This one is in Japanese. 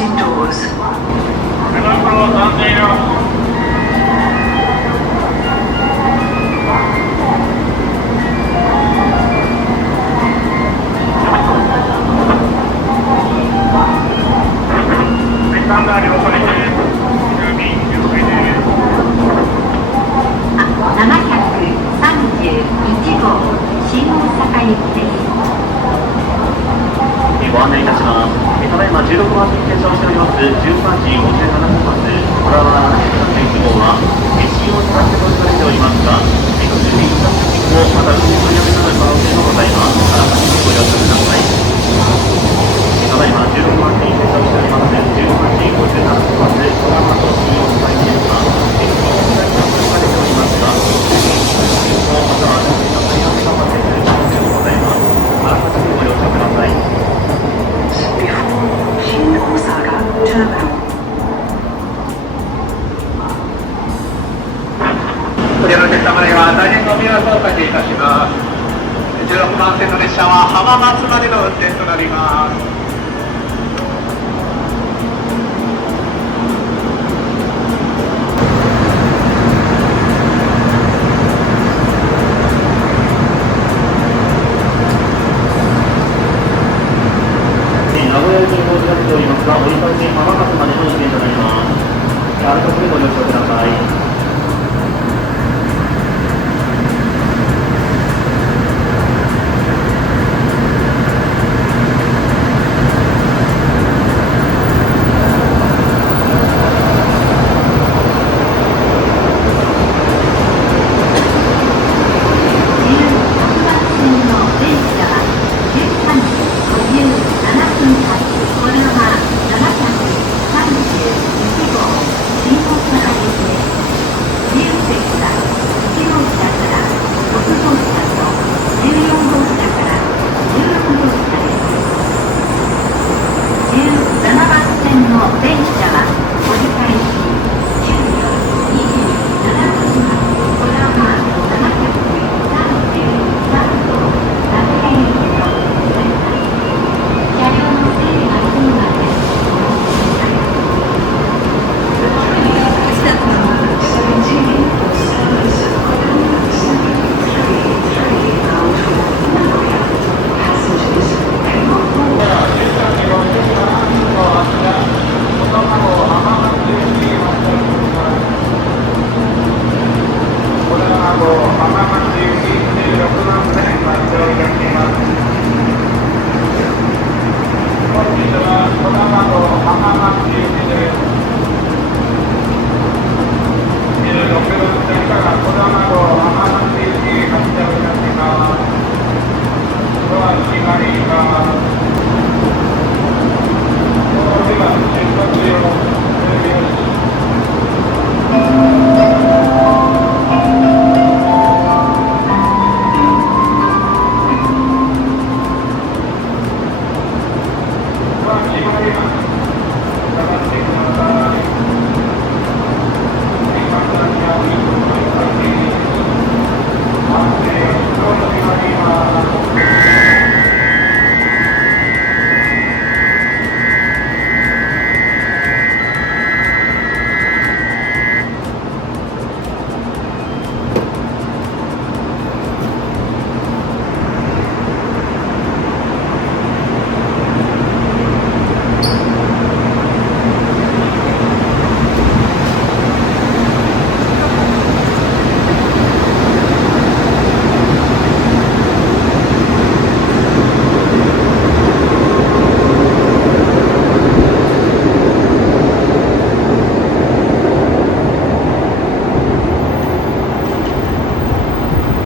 exit doors. ご案内いたします。ただいま16番に停車をしております13時57分発浦和731号は新大阪線と知られておりますが、途中で一旦出勤後また運転取りやめとなる可能性もございます。あらかじめご了承ください。ただいま16番に停車をしております13時57分発浦和と新大阪駅ですが、新大阪線と知られておりますが、または運転の取りやめが発生する可能性もございます。あらかじめご了承ください。Before 新大阪 Terminal. ご利用のお客様には大変ご迷惑をおかけいたします。16番線の列車は浜松までの運転となります。